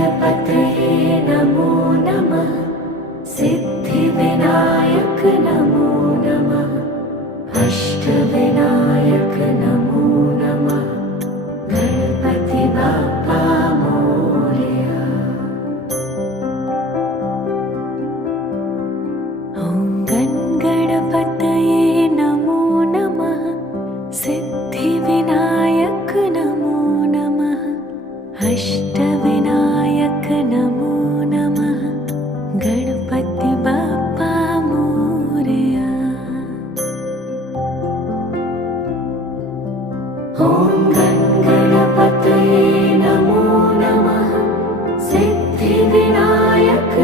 गणपतये नमो नमः। सिद्धिविनायक नमो नमः। अष्टविनायक नमो नमः। गणपति बाप्पा मोरया। ॐ गणपतये नमो नमः। सिद्धिविनायक नमो नमः। अष्टविनायक नमो नमः। गणपति बाप्पा मोरया। ॐ गणपतये नमो नमः। सिद्धिविनायक